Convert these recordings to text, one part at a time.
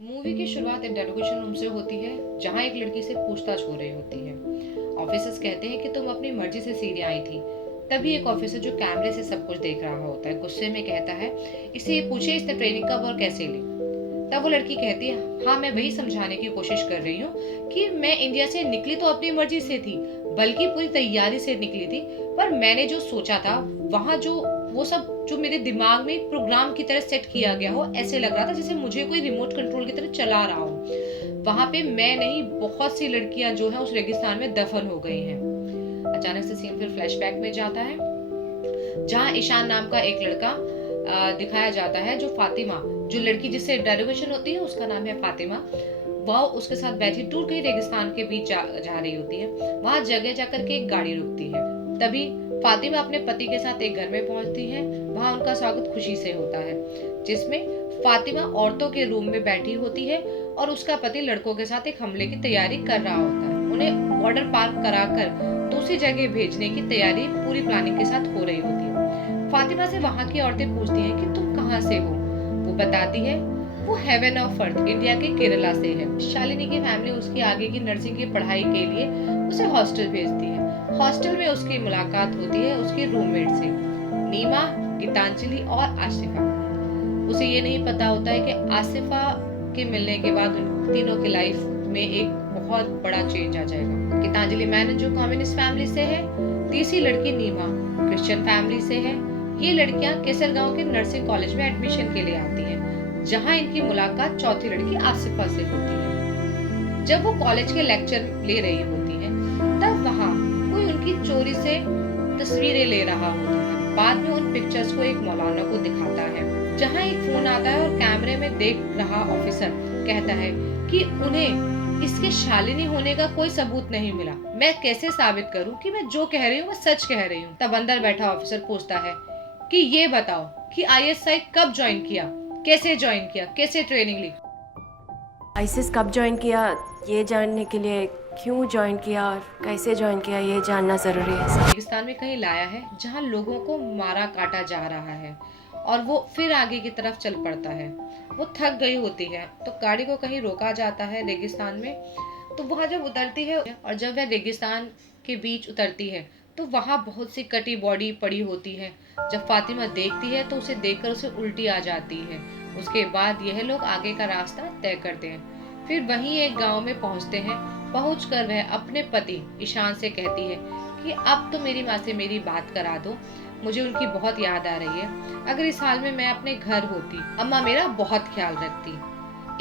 Movie की शुरुआत interrogation room से होती है, जहां एक लड़की से पूछताछ हो रही होती है। ऑफिसर्स कहते हैं कि तुम अपनी मर्जी से सीरिया आई थी। तभी एक ऑफिसर जो कैमरे से सब कुछ देख रहा होता है गुस्से में कहता है, इसे ये पूछे इसने ट्रेनिंग कब और कैसे ली। तब वो लड़की कहती है, हाँ मैं वही समझाने की कोशिश कर रही हूँ कि मैं इंडिया से निकली तो अपनी मर्जी से थी, बल्कि पूरी तैयारी से निकली थी। पर मैंने जो सोचा था वहाँ जो वो सब जो मेरे दिमाग में प्रोग्राम की तरह सेट किया गया हो, ऐसे लग रहा था जैसे मुझे कोई रिमोट कंट्रोल की तरह चला रहा हो। वहां पे मैं नहीं, बहुत सी लड़कियां जो है उस रेगिस्तान में दफन हो गई हैं। अचानक से सीन फिर फ्लैशबैक में जाता है, जहाँ ईशान नाम का एक लड़का दिखाया जाता है, जो फातिमा, जो लड़की जिससे डेरिवेशन होती है उसका नाम है फातिमा। वह उसके साथ बैठी टूट गई रेगिस्तान के बीच जा रही होती है। वहां जगह जाकर के एक गाड़ी रुकती है। तभी फातिमा अपने पति के साथ एक घर में पहुंचती है। वहां उनका स्वागत खुशी से होता है, जिसमें फातिमा औरतों के रूम में बैठी होती है और उसका पति लड़कों के साथ एक हमले की तैयारी कर रहा होता है। उन्हें बॉर्डर पार कराकर दूसरी जगह भेजने की तैयारी पूरी प्लानिंग के साथ हो रही होती है। फातिमा से वहां की औरतें पूछती हैं कि तुम कहाँ से हो। वो बताती है वो हेवन ऑफ अर्थ इंडिया के केरला से है। शालिनी की फैमिली उसकी आगे की नर्सिंग की पढ़ाई के लिए उसे हॉस्टल भेजती है। हॉस्टल में उसकी मुलाकात होती है उसकी रूममेट से, नीमा, गीतांजलि और आसिफा। उसे ये नहीं पता होता है कि आसिफा के मिलने के बाद उन तीनों की लाइफ में एक बहुत बड़ा चेंज आ जाएगा। गीतांजलि मैनन जो कम्युनिस्ट फैमिली से है, तीसरी लड़की नीमा क्रिश्चियन फैमिली से है। ये लड़कियां केसरगांव के नर्सिंग कॉलेज में एडमिशन के लिए आती हैं, जहां इनकी मुलाकात चौथी लड़की आसिफा से होती है। जब वो कॉलेज के लेक्चर ले रही होती है, तब वहां कोई उनकी चोरी से तस्वीरें ले रहा होता है। बाद में उन पिक्चर्स को एक मौलाना को दिखाता है, जहां एक फोन आता है और कैमरे में देख रहा ऑफिसर कहता है कि उन्हें इसके शालिनी होने का कोई सबूत नहीं मिला। मैं कैसे साबित करूं कि मैं जो कह रही हूँ मैं सच कह रही हूँ। तब अंदर बैठा ऑफिसर पूछता है कि ये बताओ कि आईएसआई कब ज्वाइन किया, कैसे ज्वाइन किया, कैसे ट्रेनिंग ली। आईसिस कब ज्वाइन किया ये जानने के लिए, क्यों ज्वाइन किया और कैसे ज्वाइन किया ये जानना ज़रूरी है सर। रेगिस्तान में कहीं लाया है जहां लोगों को मारा काटा जा रहा है और वो फिर आगे की तरफ चल पड़ता है। वो थक गई होती है तो गाड़ी को कहीं रोका जाता है रेगिस्तान में। तो वहां जब उतरती है और जब वह रेगिस्तान के बीच उतरती है तो वहां बहुत सी कटी बॉडी पड़ी होती है। जब फातिमा देखती है तो उसे देखकर उसे उल्टी आ जाती है। उसके बाद यह लोग आगे का रास्ता तय करते हैं। फिर वहीं एक गांव में पहुंचते हैं। पहुंचकर वह अपने पति ईशान से कहती है कि अब तो मेरी माँ से मेरी बात करा दो, मुझे उनकी बहुत याद आ रही है। अगर इस हाल में मैं अपने घर होती, अम्मा मेरा बहुत ख्याल रखती।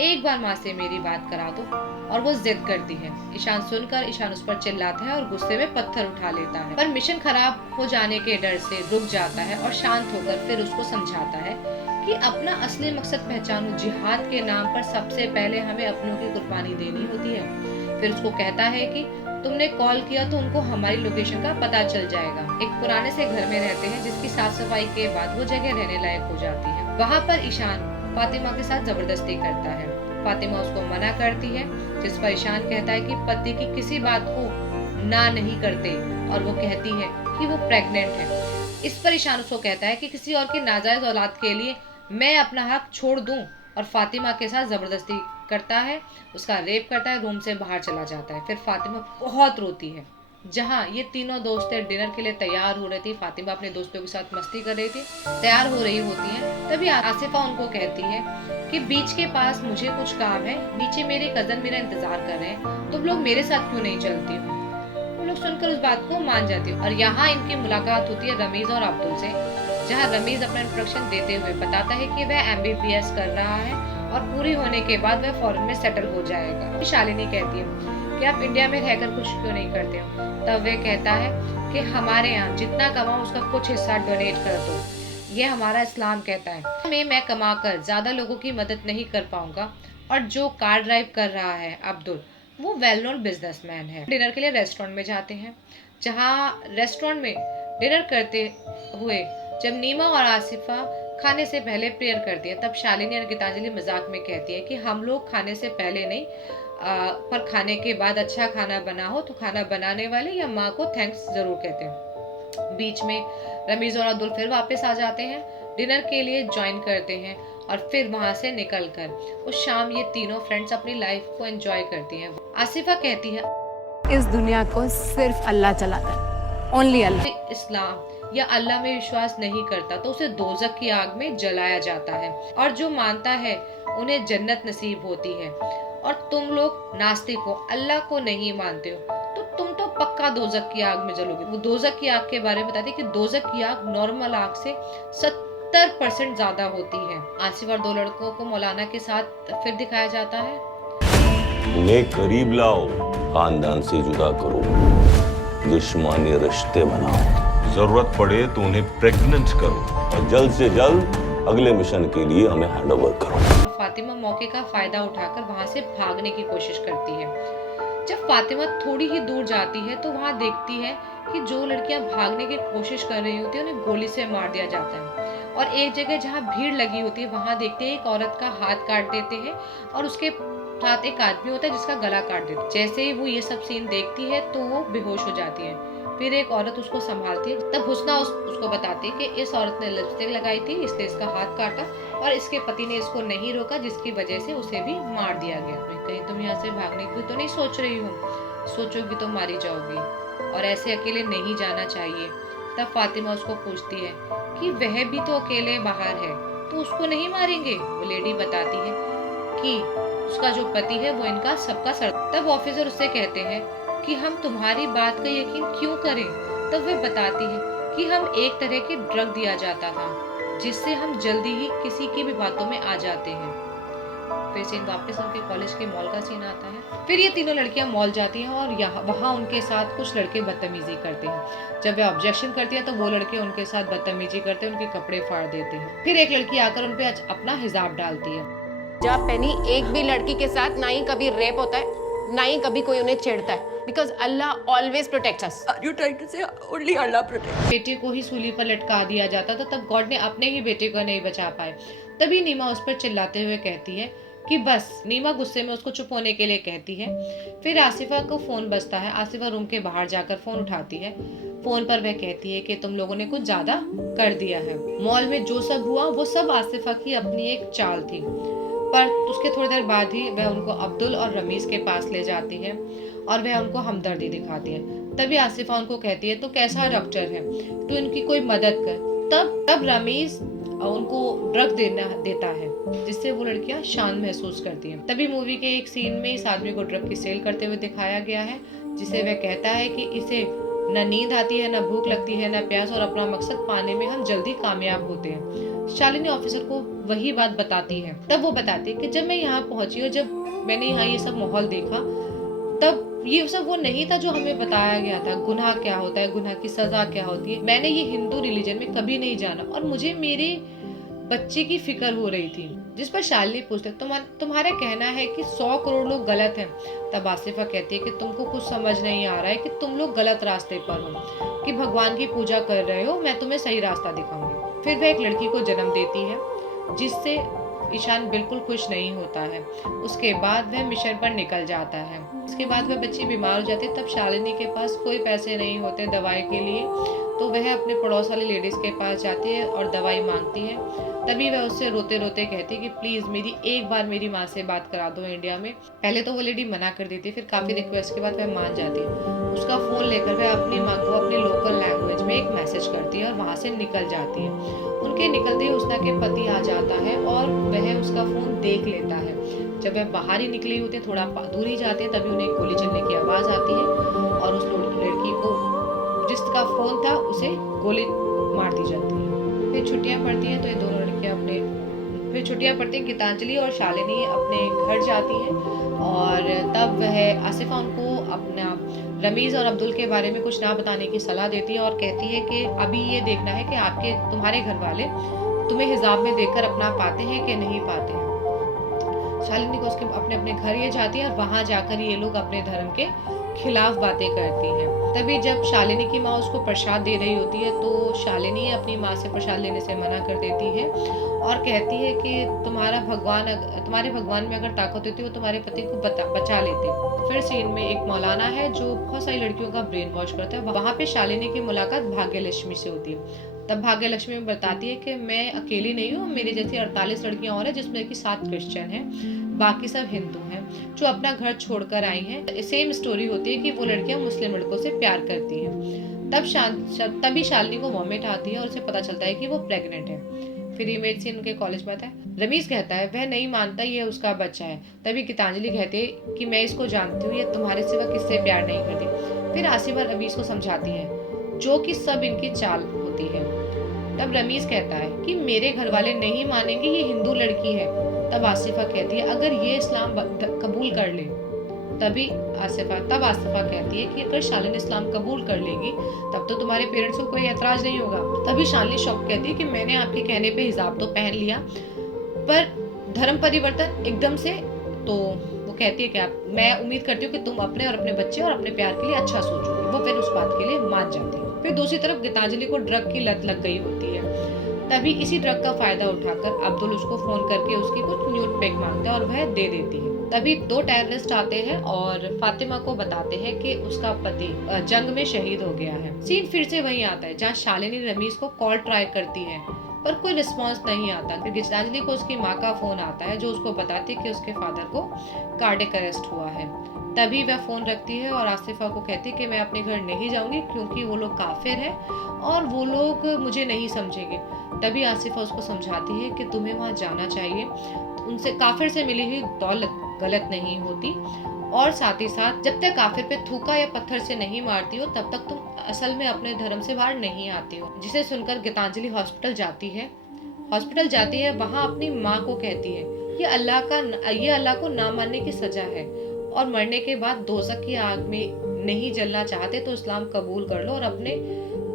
एक बार माँ से मेरी बात करा दो। और वो जिद करती है। ईशान सुनकर ईशान उस पर चिल्लाता है और गुस्से में पत्थर उठा लेता है, पर मिशन खराब हो जाने के डर से रुक जाता है और शांत होकर फिर उसको समझाता है कि अपना असली मकसद पहचानो। जिहाद के नाम पर सबसे पहले हमें अपनों की कुर्बानी देनी होती है। फिर उसको कहता है कि तुमने कॉल किया तो उनको हमारी लोकेशन का पता चल जाएगा। एक पुराने से घर में रहते हैं जिसकी साफ सफाई के बाद वो जगह रहने लायक हो जाती है। वहाँ पर ईशान फातिमा के साथ जबरदस्ती करता है। फातिमा उसको मना करती है, जिस पर ईशान कहता है कि पति की किसी बात को ना नहीं करते, और वो कहती है कि वो प्रेग्नेंट है। इस पर ईशान उसको कहता है कि किसी और की नाजायज औलाद के लिए मैं अपना हक छोड़ दूं, और फातिमा के साथ जबरदस्ती करता है, उसका रेप करता है, रूम से बाहर चला जाता है। फिर फातिमा बहुत रोती है। जहाँ ये तीनों दोस्तें डिनर के लिए तैयार हो रही थी, फातिमा अपने दोस्तों के साथ मस्ती कर रही थी, तैयार हो रही होती है, तभी आसिफा उनको कहती है कि बीच के पास मुझे कुछ काम है, नीचे मेरे कजन मेरा इंतजार कर रहे हैं, तुम लोग मेरे साथ क्यों नहीं चलती हो। वो लोग सुनकर उस बात को मान जाती है और यहाँ इनकी मुलाकात होती है रमीज और अब्दुल से, जहाँ रमीज अपना इंट्रोडक्शन देते हुए बताता है कि वह एमबीबीएस कर रहा है और पूरी होने के बाद वह फॉरेन में सेटल हो जाएगा। शालिनी कहती है कि आप इंडिया में रहकर कुछ क्यों नहीं करते हो। तब वह कहता है कि हमारे यहाँ जितना कमाओ उसका कुछ हिस्सा डोनेट कर दो, ये हमारा इस्लाम कहता है। मैं कमा कर ज्यादा लोगों की मदद नहीं कर पाऊंगा। और जो कार ड्राइव कर रहा है अब्दुल, वो वेल नोन बिजनेसमैन है। डिनर के लिए रेस्टोरेंट में जाते हैं, जहाँ रेस्टोरेंट में डिनर करते हुए जब नीमा और आसिफा खाने से पहले प्रेयर करती है, तब शालिनी और गीतांजलि मजाक में कहती है कि हम लोग खाने से पहले नहीं, पर खाने के बाद अच्छा खाना बना हो तो खाना बनाने वाले या माँ को थैंक्स जरूर कहते हैं। बीच में रमीज और अब्दुल फिर वापस आ जाते हैं, डिनर के लिए ज्वाइन करते हैं और फिर वहाँ से निकलकर उस शाम ये तीनों फ्रेंड्स अपनी लाइफ को एंजॉय करती हैं। आसिफा कहती है इस दुनिया को सिर्फ अल्लाह चलाता है, ओनली अल्लाह। कोई इस्लाम या अल्लाह में विश्वास नहीं करता तो उसे दोजख की आग में जलाया जाता है, और जो मानता है उन्हें जन्नत नसीब होती है। और तुम लोग नास्तिक हो, अल्लाह को नहीं मानते हो, तो तुम तो पक्का दोजख की आग में जलोगे। वो दोजख की आग के बारे में बताते हैं कि दोजख की आग नॉर्मल आग से 70% ज्यादा होती है। आसिफ और दो लड़कों को मौलाना के साथ फिर दिखाया जाता है। उन्हें करीब लाओ, खानदान से जुदा करो, दुश्मनी रिश्ते बनाओ, जरूरत पड़े तो उन्हें प्रेग्नेंट करो और जल्द से जल्द अगले मिशन के लिए हमें हैंडओवर करो। फातिमा मौके का फायदा उठाकर वहां से भागने की कोशिश करती है। जब फातिमा थोड़ी ही दूर जाती है तो वहां देखती है कि जो लड़कियां भागने की कोशिश कर रही होती है उन्हें गोली से मार दिया जाता है। और एक जगह जहां भीड़ लगी होती है वहां देखते हैं एक औरत का हाथ काट देते हैं और उसके साथ एक आदमी होता है जिसका गला काट देते हैं। जैसे ही वो ये सब सीन देखती है तो वो बेहोश हो जाती है। फिर एक औरत उसको संभालती है। तब हुस्ना उसको बताती है कि इस औरत ने लिपस्टिक लगाई थी, इसलिए इसका हाथ काटा और इसके पति ने इसको नहीं रोका, जिसकी वजह से उसे भी मार दिया गया। कहीं तुम यहाँ से भागने की तो नहीं सोच रही हो? सोचोगी तो मारी जाओगी और ऐसे अकेले नहीं जाना चाहिए। तब फातिमा उसको पूछती है कि वह भी तो अकेले बाहर है, तो उसको नहीं मारेंगे? वो लेडी बताती है कि उसका जो पति है वो इनका सबका सर। तब ऑफिसर उससे कहते हैं कि हम तुम्हारी बात का यकीन क्यों करें? तब वह बताती है कि हम एक तरह की ड्रग दिया जाता था जिससे हम जल्दी ही किसी की भी बातों में आ जाते हैं। फिर सीन वापस उनके कॉलेज के मॉल का सीन आता है। फिर ये तीनों लड़कियां मॉल जाती हैं और वहाँ उनके साथ कुछ लड़के बदतमीजी करते हैं। जब वे ऑब्जेक्शन करती हैं तो वो लड़के उनके साथ बदतमीजी करते हैं, उनके कपड़े फाड़ देते हैं। फिर एक लड़की आकर उन पे अपना हिजाब डालती है। जब पेनी एक भी लड़की के साथ ना ही कभी रेप होता है ना ही कभी कोई उन्हें छेड़ता है, because Allah always protects us. Are you trying to say only Allah protects? बेटे को ही सूली पर लटका दिया जाता था, तब गॉड ने अपने ही बेटे को नहीं बचा पाए। तभी नीमा उस पर चिल्लाते हुए कहती है कि बस। नीमा गुस्से में उसको चुप होने के लिए कहती है। फिर आसिफा को फोन बजता है। आसिफा रूम के बाहर जाकर फोन उठाती है। फोन पर वह कहती है कि तुम लोगों ने कुछ ज्यादा कर दिया है। मॉल में जो सब हुआ वो सब आसिफा की अपनी एक चाल थी, पर उसके थोड़ी देर बाद ही वह उनको अब्दुल और रमीज के पास ले जाती है और वह उनको हमदर्दी दिखाती है। तभी आसिफा उनको कहती है तो कैसा डॉक्टर है, तो इनकी कोई मदद कर। तब रमीज उनको ड्रग देता है जिससे वो लड़कियां शान महसूस करती हैं। तभी मूवी के एक सीन में इस आदमी को ड्रग की सेल करते हुए दिखाया गया है, जिसे वह कहता है कि इसे न नींद आती है, न भूख लगती है, न प्यास, और अपना मकसद पाने में हम जल्दी कामयाब होते हैं। शालिनी ऑफिसर को वही बात बताती है। तब वो बताती है कि जब मैं यहाँ पहुंची और जब मैंने यहाँ ये सब माहौल देखा, तब ये सब वो नहीं था जो हमें बताया गया था। गुनाह क्या होता है, गुनाह की सजा क्या होती है, मैंने ये हिंदू रिलीजन में कभी नहीं जाना और मुझे मेरे बच्चे की फिक्र हो रही थी। जिस पर शालिनी पूछते तुम्हारा कहना है कि 100 करोड़ लोग गलत हैं। तब आसिफा कहती है कि तुमको कुछ समझ नहीं आ रहा है कि तुम लोग गलत रास्ते पर हो, कि भगवान की पूजा कर रहे हो, मैं तुम्हें सही रास्ता दिखाऊंगी। फिर वह एक लड़की को जन्म देती है जिससे ईशान बिल्कुल खुश नहीं होता है। उसके बाद वह मिशन पर निकल जाता है। इसके बाद वह बच्ची बीमार हो जाती है। तब शालिनी के पास कोई पैसे नहीं होते दवाई के लिए, तो वह अपने पड़ोस वाली लेडीज के पास जाती है और दवाई मांगती है। तभी वह उससे रोते रोते कहती है कि प्लीज मेरी एक बार मेरी माँ से बात करा दो इंडिया में। पहले तो वो लेडी मना कर देती है, फिर काफी रिक्वेस्ट के बाद वह मान जाती है। उसका फोन लेकर वह अपनी माँ को अपने लोकल लैंग्वेज में एक मैसेज करती है और वहाँ से निकल जाती है। उनके निकलते ही हुस्ना के पति आ जाता है और वह उसका फोन देख लेता है। जब वह बाहर ही निकली होती है, थोड़ा दूर ही जाते हैं, तभी उन्हें गोली चलने की आवाज आती है और उस लड़की को जिसका फोन था उसे गोली मार दी जाती है। फिर छुट्टियां पड़ती हैं तो ये दोनों लड़कियां गीतांजलि और शालिनी अपने घर जाती हैं और तब वह आसिफा उनको अपना रमीज और अब्दुल के बारे में कुछ ना बताने की सलाह देती है और कहती है कि अभी ये देखना है कि तुम्हारे घर वाले तुम्हें हिजाब में देखकर अपना पाते हैं कि नहीं पाते हैं। शालिनी को उसके अपने घर ये जाती है और वहां जाकर ये लोग अपने धर्म के खिलाफ बातें करती हैं। तभी जब शालिनी की माँ उसको प्रसाद दे रही होती है तो शालिनी अपनी माँ से प्रसाद लेने से मना कर देती है और कहती है कि तुम्हारे भगवान में अगर ताकत होती वो तुम्हारे पति को बचा लेते। फिर सीन में एक मौलाना है जो बहुत सारी लड़कियों का ब्रेन वॉश करता है। वहाँ पे शालिनी की मुलाकात भाग्यलक्ष्मी से होती है। तब भाग्य लक्ष्मी बताती है कि मैं अकेली नहीं हूँ, मेरी जैसी 48 लड़कियां और हैं जिसमें कि 7 क्रिश्चियन हैं, बाकी सब हिंदू हैं जो अपना घर छोड़कर आई हैं। सेम स्टोरी होती है कि वो लड़कियां मुस्लिम लड़कों से प्यार करती हैं। तभी शालिनी को वॉमिट आती है और उसे पता चलता है कि वो प्रेग्नेंट है। फिर इमेज सीन उनके कॉलेज में आता है। रमीज कहता है वह नहीं मानता ये उसका बच्चा है। तभी गीतांजलि कहती है कि मैं इसको जानती हूँ, ये तुम्हारे सिवा किससे प्यार नहीं करती। फिर आसिफा रमीज को समझाती है जो कि सब इनकी चाल होती है। तब रमीज कहता है कि मेरे घर वाले नहीं मानेंगे, ये हिंदू लड़की है। तब आसिफा कहती है अगर ये इस्लाम कबूल कर ले, तब आसिफा कहती है कि अगर शालिनी इस्लाम कबूल कर लेगी तब तो तुम्हारे पेरेंट्स को कोई एतराज नहीं होगा। तभी शालिनी शौक कहती है कि मैंने आपके कहने पे हिजाब तो पहन लिया, पर धर्म परिवर्तन एकदम से। तो वो कहती है कि मैं उम्मीद करती हूँ कि तुम अपने और अपने बच्चे और अपने प्यार के लिए अच्छा सोचोगे। वो फिर उस बात के लिए मान जाती है। फिर दूसरी तरफ गीतांजलि को ड्रग की लत लग गई होती है। तभी इसी ड्रग का फायदा उठाकर अब्दुल उसको फोन करके उसकी कुछ न्यूड पैक मांगता है और वह दे देती है। तभी 2 टेररिस्ट आते हैं और फातिमा को बताते हैं कि उसका पति जंग में शहीद हो गया है। सीन फिर से वहीं आता है जहाँ शालिनी रमीज को कॉल ट्राई करती है पर कोई रिस्पांस नहीं आता। फिर गीतांजलि को उसकी माँ का फोन आता है जो उसको बताती है कि उसके फादर को कार्डियक अरेस्ट हुआ है। तभी वह फोन रखती है और आसिफा को कहती है कि मैं अपने घर नहीं जाऊंगी क्योंकि वो लोग काफिर हैं और वो लोग मुझे नहीं समझेंगे। तभी आसिफा उसको समझाती है कि तुम्हें वहां जाना चाहिए, उनसे काफिर से मिली हुई दौलत गलत नहीं होती, और साथ ही साथ जब तक काफिर पे थूका या पत्थर से नहीं मारती हो तब तक तुम असल में अपने धर्म से बाहर नहीं आती हो। जिसे सुनकर गीतांजलि हॉस्पिटल जाती है। वहां अपनी माँ को कहती है ये अल्लाह को ना मानने की सजा है और मरने के बाद दोज़ख की आग में नहीं जलना चाहते तो इस्लाम कबूल कर लो, और अपने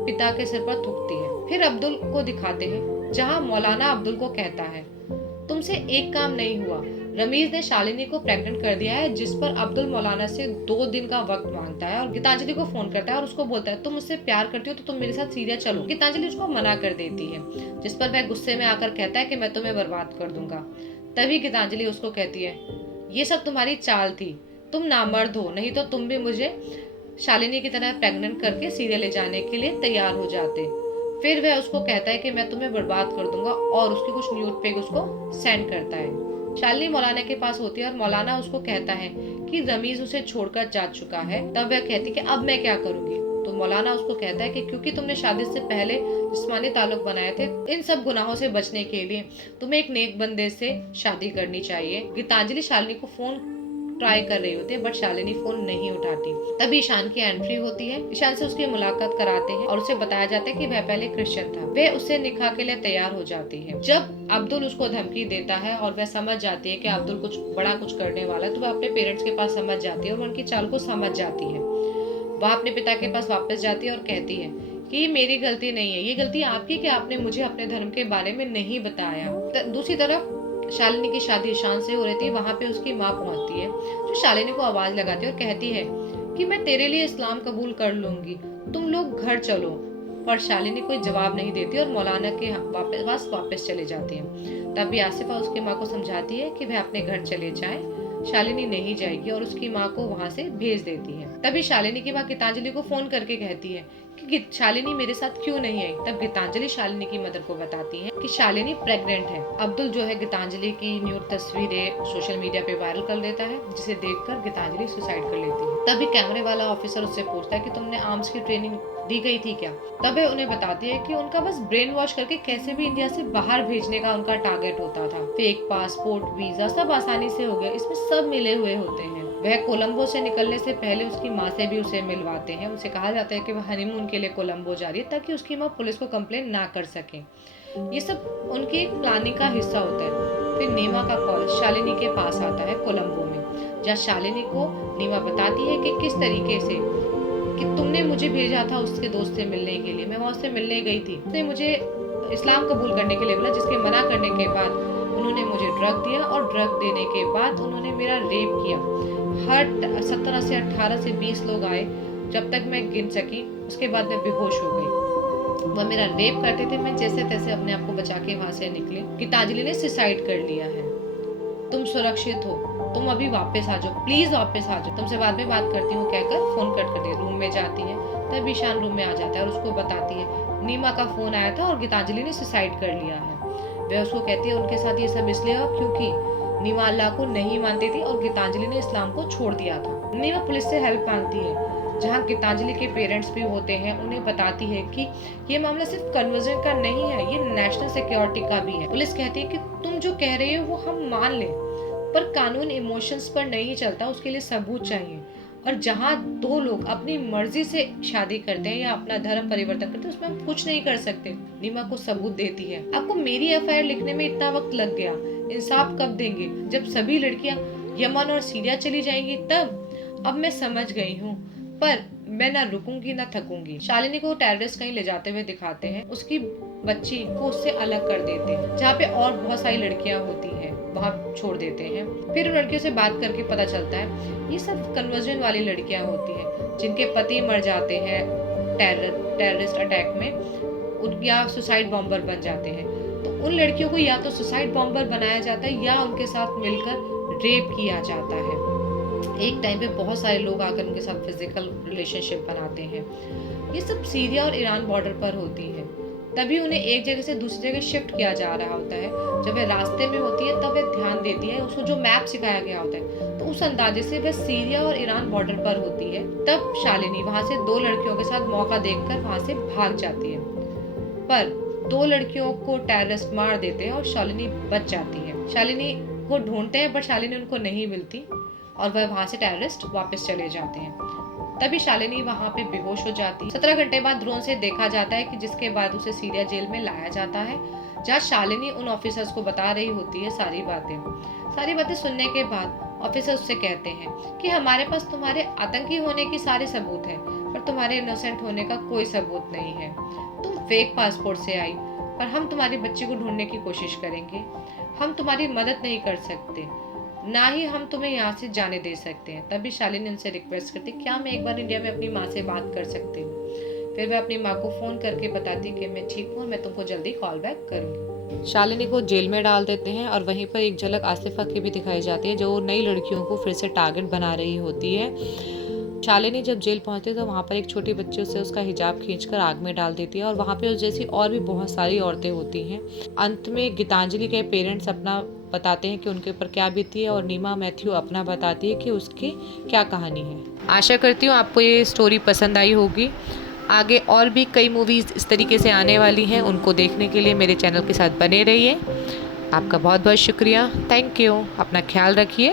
पिता के सिर पर थूकती है। फिर अब्दुल को दिखाते हैं जहाँ मौलाना अब्दुल को कहता है तुमसे एक काम नहीं हुआ, रमीज ने शालिनी को प्रेग्नेंट कर दिया है। जिस पर अब्दुल मौलाना से 2 दिन का वक्त मांगता है और गीतांजलि को फोन करता है और उसको बोलता है तुम मुझसे प्यार करती हो तो तुम मेरे साथ सीरिया चलो। गीतांजलि उसको मना कर देती है, जिस पर वह गुस्से में आकर कहता है कि मैं तुम्हें बर्बाद कर दूंगा। तभी गीतांजलि उसको कहती है ये सब तुम्हारी चाल थी, तुम नामर्द हो, नहीं तो तुम भी मुझे शालिनी की तरह प्रेग्नेंट करके सीरिया ले जाने के लिए तैयार हो जाते। फिर वह उसको कहता है कि मैं तुम्हें बर्बाद कर दूंगा और उसकी कुछ न्यूड पेग उसको सेंड करता है। शालिनी मौलाना के पास होती है और मौलाना उसको कहता है कि रमीज उसे छोड़कर जा चुका है। तब वह कहती है कि अब मैं क्या करूंगी। तो मौलाना उसको कहता है कि क्योंकि तुमने शादी से पहले जिस्मानी ताल्लुक बनाए थे, इन सब गुनाहों से बचने के लिए तुम्हें एक नेक बंदे से शादी करनी चाहिए। गीतांजलि शालिनी को फोन ट्राई कर रही होती है बट शालिनी फोन नहीं उठाती। तभी ईशान की एंट्री होती है। ईशान से उसकी मुलाकात कराते हैं और उसे बताया जाता है कि वह पहले क्रिश्चियन था। वह उससे निकाह के लिए तैयार हो जाती है। जब अब्दुल उसको धमकी देता है और वह समझ जाती है कि अब्दुल कुछ बड़ा करने वाला है तो वह अपने पेरेंट्स के पास समझ जाती है और उनकी चाल को समझ जाती है। वह अपने पिता के पास वापस जाती है और कहती है कि ये मेरी गलती नहीं है, ये गलती आपकी कि आपने मुझे अपने धर्म के बारे में नहीं बताया। दूसरी तरफ शालिनी की शादी ईशान से हो रही थी। वहां पे उसकी माँ पहुंचती है जो शालिनी को आवाज लगाती है और कहती है कि मैं तेरे लिए इस्लाम कबूल कर लूंगी, तुम लोग घर चलो। पर शालिनी कोई जवाब नहीं देती और मौलाना के पास वापस चले जाती है। तभी आसिफा उसकी माँ को समझाती है कि वह अपने घर चले जाए, शालिनी नहीं जाएगी और उसकी माँ को वहां से भेज देती है। तभी शालिनी की माँ गीतांजलि को फोन करके कहती है कि शालिनी मेरे साथ क्यों नहीं आई। तब गीतांजलि शालिनी की मदर को बताती है कि शालिनी प्रेग्नेंट है। अब्दुल जो है गीतांजलि की न्यूड तस्वीरें सोशल मीडिया पे वायरल कर देता है, जिसे देखकर गीतांजलि सुसाइड कर लेती है। तभी कैमरे वाला ऑफिसर उससे पूछता है कि तुमने आर्म्स की ट्रेनिंग दी गई थी क्या। तब वह उन्हें बताती है कि उनका बस ब्रेन वॉश करके कैसे भी इंडिया से बाहर भेजने का उनका टारगेट होता था। फेक पासपोर्ट, वीजा सब आसानी से हो गया, इसमें सब मिले हुए होते हैं। वह कोलंबो से निकलने से पहले उसकी माँ से भी उसे मिलवाते हैं। उसे कहा जाता है कि वह हनीमून के लिए कोलंबो जा रही है ताकि उसकी माँ पुलिस को कंप्लेन ना कर सके। ये सब उनकी एक प्लानिंग का हिस्सा होता है। फिर नीमा का कॉल शालिनी के पास आता है कोलंबो में, जहाँ शालिनी को नीमा बताती है कि किस तरीके से कि तुमने मुझे भेजा था उसके दोस्त से मिलने के लिए, मैं वहाँ उससे मिलने गई थी, उसने मुझे इस्लाम कबूल करने के लिए बोला, जिसके मना करने के बाद उन्होंने मुझे ड्रग दिया और ड्रग देने के बाद उन्होंने मेरा रेप किया। हर 17 से 18 से 20 लोग आए, जब तक मैं गिन सकी, उसके बाद मैं बेहोश हो गई। वह मेरा रेप करते थे, मैं जैसे तैसे अपने आप को बचा के वहां से निकली। गीतांजलि ने सुसाइड कर लिया है, तुम सुरक्षित हो, तुम अभी वापस आ जाओ, प्लीज वापस आ जाओ, तुमसे बाद में बात करती हूँ कहकर फोन कट कर दिया। रूम में जाती है, तब ईशान रूम में आ जाता है और उसको बताती है नीमा का फोन आया था और गीतांजलि ने सुसाइड कर लिया है। वह उसको कहती है उनके साथ ये सब इसलिए हुआ क्योंकि नीमा अल्लाह को नहीं मानती थी और गीतांजलि ने इस्लाम को छोड़ दिया था। नीमा पुलिस से हेल्प मांगती है, जहाँ गीतांजलि के पेरेंट्स भी होते हैं। उन्हें बताती है कि ये मामला सिर्फ कन्वर्जन का नहीं है, ये नेशनल सिक्योरिटी का भी है। पुलिस कहती है कि तुम जो कह रहे हो वो हम मान लें, पर कानून इमोशंस पर नहीं चलता, उसके लिए सबूत चाहिए। और जहाँ दो लोग अपनी मर्जी से शादी करते हैं या अपना धर्म परिवर्तन करते हैं, उसमें हम कुछ नहीं कर सकते। नीमा को सबूत देती है। आपको मेरी एफआईआर लिखने में इतना वक्त लग गया, इंसाफ कब देंगे? जब सभी लड़कियां यमन और सीरिया चली जाएंगी तब। अब मैं समझ गई हूँ, पर मैं ना रुकूंगी ना थकूंगी। शालिनी को टेररिस्ट कहीं ले जाते हुए दिखाते हैं, उसकी बच्ची को उससे अलग कर देते हैं, जहाँ पे और बहुत सारी लड़कियां होती हैं वहाँ छोड़ देते हैं। फिर उन लड़कियों से बात करके पता चलता है ये सब कन्वर्जन वाली लड़कियां होती हैं, जिनके पति मर जाते हैं टेररिस्ट अटैक में, या सुसाइड बॉम्बर बन जाते हैं। तो उन लड़कियों को या तो सुसाइड बॉम्बर बनाया जाता है या उनके साथ मिलकर रेप किया जाता है। एक टाइम पे बहुत सारे लोग आकर उनके साथ फिजिकल रिलेशनशिप बनाते हैं। ये सब सीरिया और ईरान बॉर्डर पर होती है। तभी उन्हें एक जगह से दूसरी जगह शिफ्ट किया जा रहा होता है। जब वह रास्ते में होती है तब वह ध्यान देती है, उसको जो मैप सिखाया गया होता है, तो उस अंदाजे से वह सीरिया और ईरान बॉर्डर पर होती है। तब शालिनी वहां से दो लड़कियों के साथ मौका देखकर वहां से भाग जाती है, पर दो लड़कियों को टेररिस्ट मार देते हैं और शालिनी बच जाती है। शालिनी को ढूंढते हैं, पर शालिनी उनको नहीं मिलती और वह वहां से टेररिस्ट वापस चले जाते हैं। तभी शालिनी वहां पे बेहोश हो जाती है। 17 घंटे बाद ड्रोन से देखा जाता है कि जिसके बाद उसे सीरिया जेल में लाया जाता है, जहाँ शालिनी उन ऑफिसर्स को बता रही होती है सारी बातें सुनने के बाद ऑफिसर उससे कहते हैं कि हमारे पास तुम्हारे आतंकी होने की सारे सबूत हैं, पर तुम्हारे इनोसेंट होने का कोई सबूत नहीं है। तुम फेक पासपोर्ट से आई, पर हम तुम्हारी बच्ची को ढूंढने की कोशिश करेंगे। हम तुम्हारी मदद नहीं कर सकते, ना ही हम तुम्हें यहाँ से जाने दे सकते हैं। तभी शालिनी उनसे रिक्वेस्ट करती, क्या मैं एक बार इंडिया में अपनी माँ से बात कर सकती हूँ? फिर वह अपनी माँ को फोन करके बताती कि मैं ठीक हूँ, मैं तुमको जल्दी कॉल बैक करूँगी। शालिनी को जेल में डाल देते हैं और वहीं पर एक झलक आसिफा की भी दिखाई जाती है, जो नई लड़कियों को फिर से टारगेट बना रही होती है। शालिनी जब जेल पहुंचती है तो वहाँ पर एक छोटी बच्ची उसे उसका हिजाब खींचकर आग में डाल देती है और वहाँ पे उस जैसी और भी बहुत सारी औरतें होती हैं। अंत में गीतांजलि के पेरेंट्स अपना बताते हैं कि उनके ऊपर क्या बीती है और नीमा मैथ्यू अपना बताती है कि उसकी क्या कहानी है। आशा करती हूँ आपको ये स्टोरी पसंद आई होगी। आगे और भी कई मूवीज़ इस तरीके से आने वाली हैं, उनको देखने के लिए मेरे चैनल के साथ बने रहिए। आपका बहुत बहुत शुक्रिया, थैंक यू। अपना ख्याल रखिए।